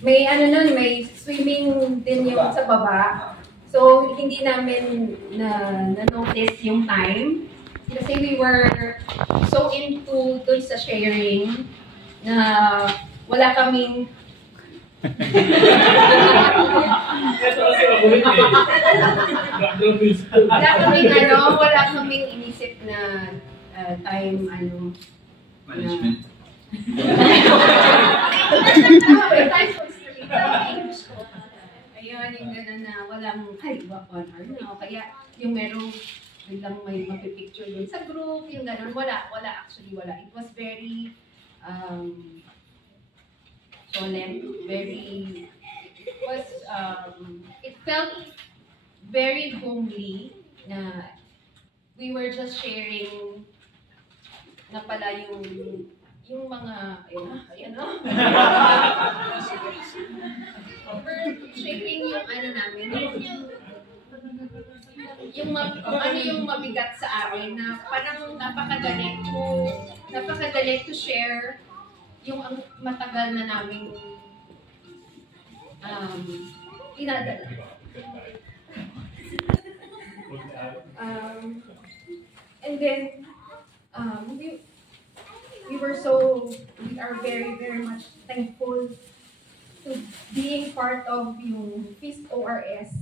may ano nun, may swimming din yung sa baba. So, hindi namin na-notice yung time. Kasi we were so into dun sa sharing na wala kaming wala kaming inisip na time management. Ayun, yung gano'n na walang haliwa on or no. Kaya yung merong biglang may mapipicture dun sa group, yung gano'n, actually wala. It was very solemn, it felt very homely na we were just sharing na pala yung mga, ayan o. We're sharing yung namin, yung mabigat sa akin na parang napakadali to share yung matagal na naming inadala. And then we are very, very much thankful to being part of yung Feast ORS.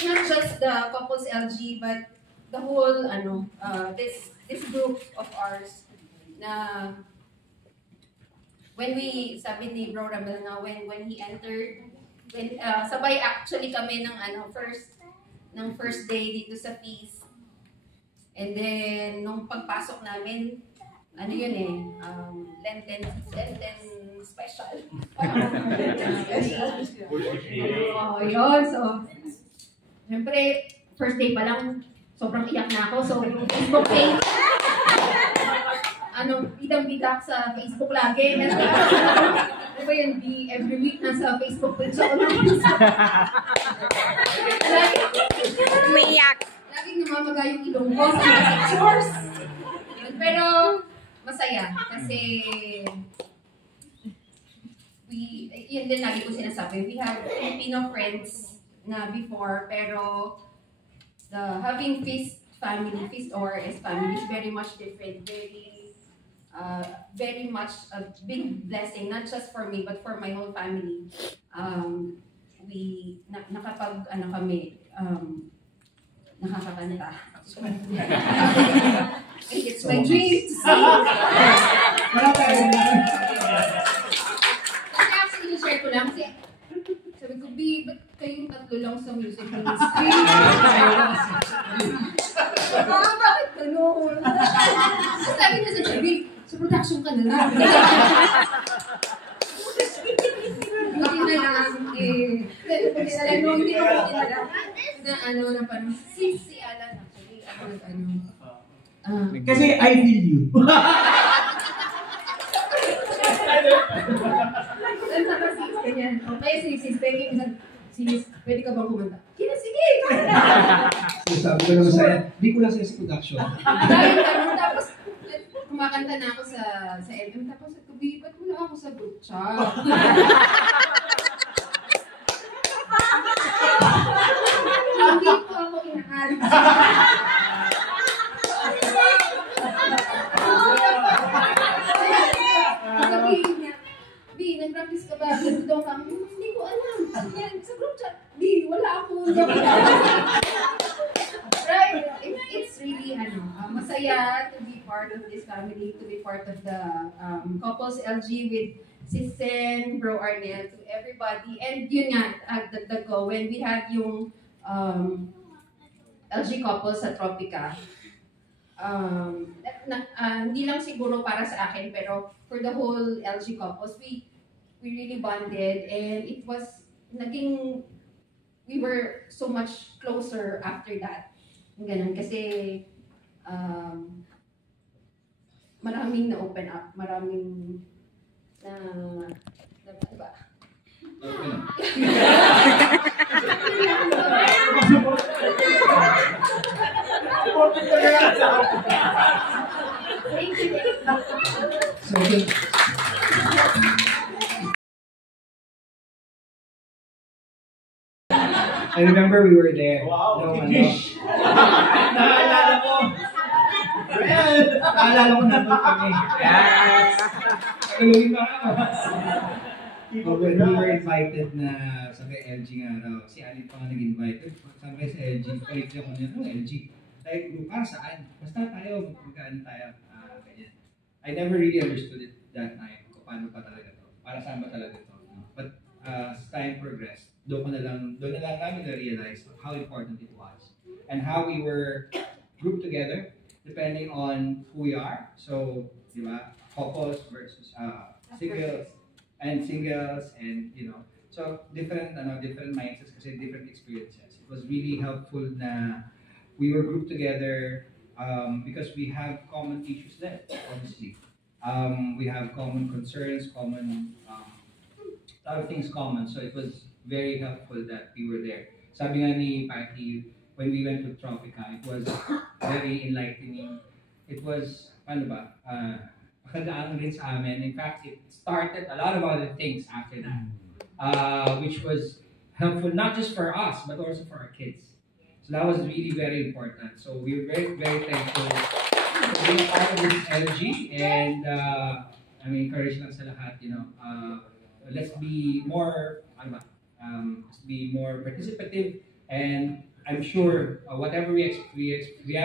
Not just the Couples LG, but the whole this group of ours na when we sabi ni Bro Ramel nga when he entered, sabay actually kami ng first day dito sa Feast. And then nung pagpasok namin, Lenten special. Yun. So, siyempre, first day pa lang, sobrang iyak na ako. So, Facebook page, bidang-bidak sa Facebook lagi. Ano ba yun? Every week nasa Facebook page ako lang. Umiyak. Laging namamaga yung ilong ko sa pictures. Pero, masaya. Kasi, yun din lagi ko sinasabi, we have Filipino friends na before, pero having Feast ORS family is very much different, very much a big blessing, not just for me, but for my whole family. Nakakakanta. It's my dream to sing. Actually, share ko lang kasi sabi ko, ba't kayong tatlo lang sa music ministry? Bakit gano'n? Sabi na sa Javi, sa production ka na lang. Buti na lang, hindi ko na parang si Alan actually, kasi I feel you. Okay, sis, pwede ka bang kumanta? Sige! Sabi ko naman sa'yo, di ko lang sa'yo sa production. Tapos, kumakanta na ako sa LM, tapos ba't wala ako sa group chat? Hindi ko ako inahan. Sabihin niya, nag-practice ka ba? Daw ka, hindi ko alam. Yan, sa group chat, wala ako. Right? It's really, masaya to be part of this family, to be part of the Couples LG with Sis Sen, Bro Arnel, to everybody. And yun nga, when we had yung LG Couples sa Tropica, hindi lang siguro para sa akin, pero for the whole LG Couples, we really bonded, and it was, we were so much closer after that. Ganun, kasi maraming na-open up, maraming ano ba? So, I remember we were there. Wow. Nung ano. Naalala ko. Naalala ko nandun kami. Tuloy pa ako. When we were invited na sabi LG nga raw, si Alin pa nga nag-invite. Sabi si LG, correct ako niya, no LG. Tayo group, para saan? Basta tayo, magkaan tayo. Ganyan. I never really understood it that time. Kung paano pa talaga to. Para saan ba talaga to. But as time progressed, doon na lang namin na-realize how important it was. And how we were grouped together depending on who we are. So, di ba? Couples versus singles and you know. So, different mindsets kasi different experiences. It was really helpful na we were grouped together because we have common issues there, honestly. We have common concerns, common a lot of things common. So it was very helpful that we were there. Sabi nga ni Patty, when we went to Tropica, it was very enlightening. It was, paano ba, makagaang rin sa amin. In fact, it started a lot of other things after that, which was helpful not just for us, but also for our kids. So that was really very important. So we were very, very thankful for being part of this LG, and encourage lang sa lahat, you know, let's be more, let's be more participative, and I'm sure whatever we have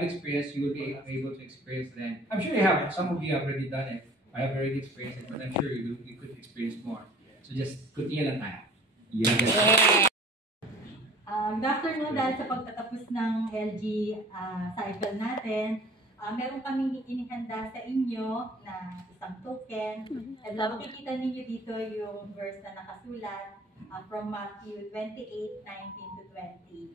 experienced, you will be able to experience then. I'm sure you have. Some of you have already done it. I have already experienced it, but I'm sure you could experience more. So just continue lang tayo. Yeah. Good afternoon, dahil sa pagtatapos ng LG cycle natin, meron kaming inihanda sa inyo na isang token. At makikita ninyo dito yung verse na nakasulat from Matthew 28:19-20.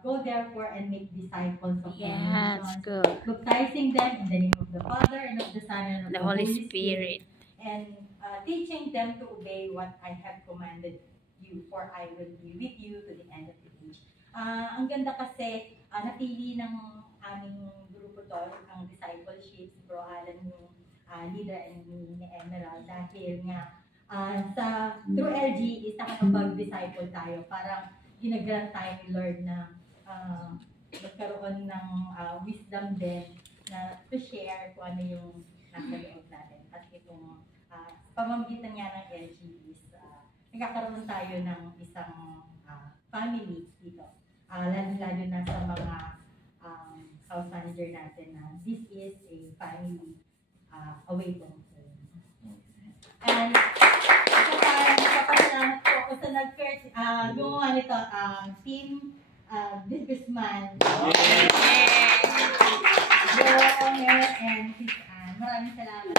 Go therefore and make disciples of all nations, baptizing them in the name of the Father and of the Son and of the Holy Spirit, and teaching them to obey what I have commanded you, for I will be with you to the end of the age. Ang ganda kasi, napili ng aming grupo to, ang discipleship, si Bro Alan yung leader and ni Emerald, dahil nga through LG is nakakapag-disciple tayo, parang ginagrant tayo ni Lord na magkaroon ng wisdom din na to share kung ano yung nasa loob natin. At itong pamamagitan nga ng LG is nagkakaroon tayo ng isang family dito. Lalo na sa mga house manager natin na this is a family away from home. And napapasalamat po ako sa nag-first gumawa nito, team businessman. Omer and Sis Ann. Maraming salamat.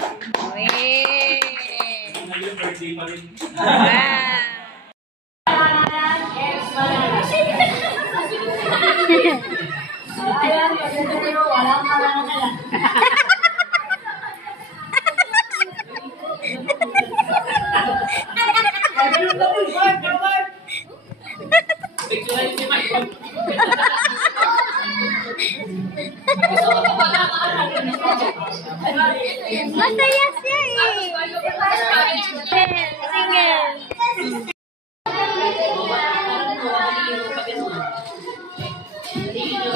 Birthday pa rin. Masaya siya eh. Single.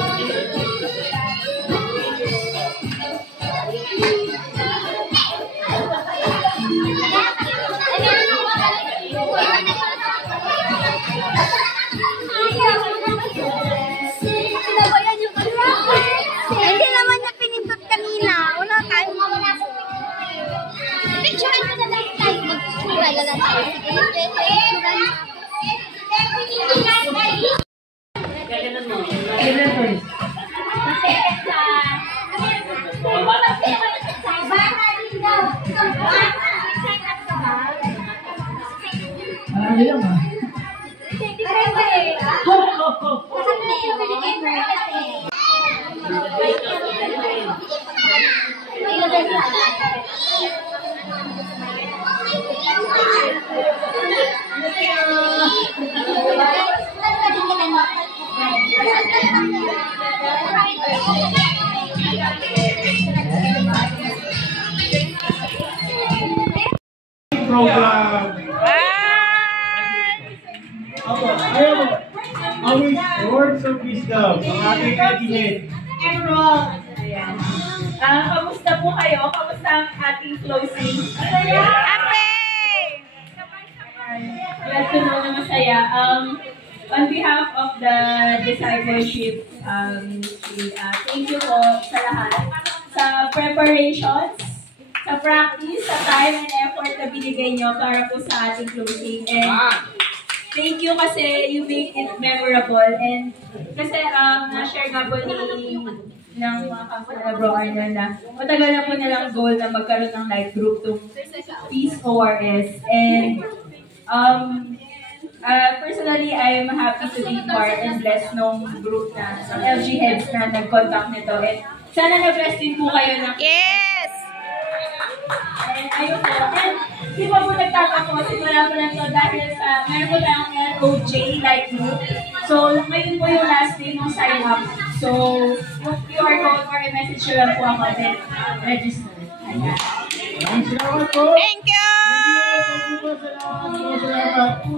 Hindi naman niya pinindot kanina. Wala tayong mga picturean ko na lang tayo. Mag-picturean na lang tayo. Sige, picturean na. Kailan mo? Program. Kamusta po kayo? Kamusta ang ating closing? Happy! Glad to know na masaya. On behalf of the discipleship, thank you po sa lahat. Sa preparations, sa practice, sa time and effort na binigay nyo para po sa ating closing. And thank you kasi you make it memorable. And kasi na-share nga po ng mga kapatid Bro Arnold na matagal na po nilang goal na magkaroon ng life group to Peace ORS. And personally, I'm happy to be part and blessed nung group na LG Heads na nag-contact nito. And sana na-bless din po kayo ng... Yes! And ayun po. And di ba po nagtatapos, wala po lang to dahil sa meron po tayong LOJ like group. So, ngayon po yung last day ng sign up. So, yung QR code or i-message nyo lang po ako then register. Ayan. Thank you!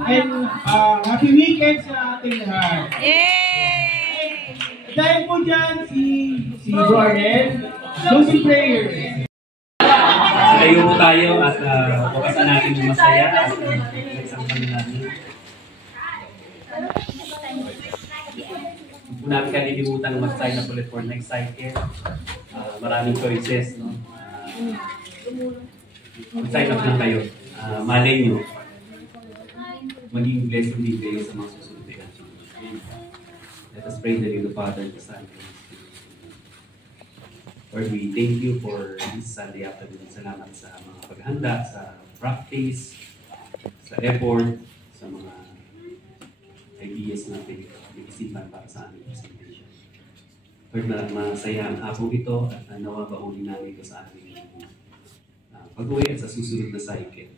And happy weekend sa ating lahat. Yay! Dahil po dyan si Bro Arnel, closing prayers. Tayo po tayo at bukasan natin yung masaya at nagsangkang natin. Huwag po natin kalilimutan na mag-sign up ulit for next cycle. Maraming choices, no? Mag-sign up lang kayo. Malay nyo, maging blessed din kayo sa mga susunod na. Let us pray the name of the Father, the Son, and the Spirit. Lord, we thank you for this Sunday afternoon. Salamat sa mga paghanda, sa practice, sa effort, sa mga ideas na pinag-isipan para sa aming presentation. Lord, masaya ang hapong ito at nawa bauli namin ito sa aming pag-uwi at sa susunod na cycle.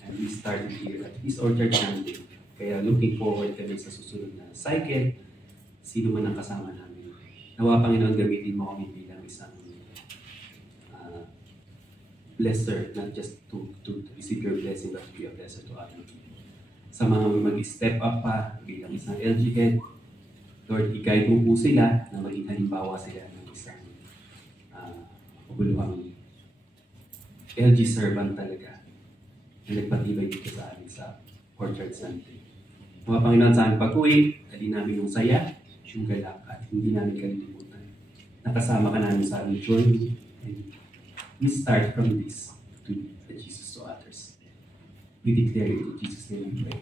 And we started here at East Orchard Sunday. Kaya looking forward kami sa susunod na cycle, sino man ang kasama namin. Nawa Panginoon, gamitin mo kami bilang isang blesser, not just to receive your blessing, but to be a blesser to others. Sa mga mag-step up pa bilang isang LG head, Lord, i-guide mo po sila na maging halimbawa sila ng isang paguluhang LG servant talaga na nagpatibay dito sa amin sa Orchard Sunday. Mga Panginoon, sa aming pag-uwi, dali namin yung saya, yung galak, at hindi namin kalilimutan. Nakasama ka namin sa aming journey, and we start from this to the Jesus to others. We declare it in Jesus' name we pray.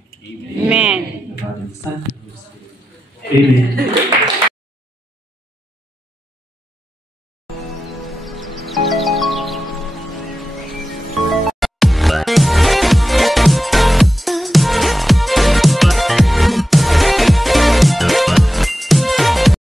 Amen. The Father, the Son, and the Holy Spirit. Amen.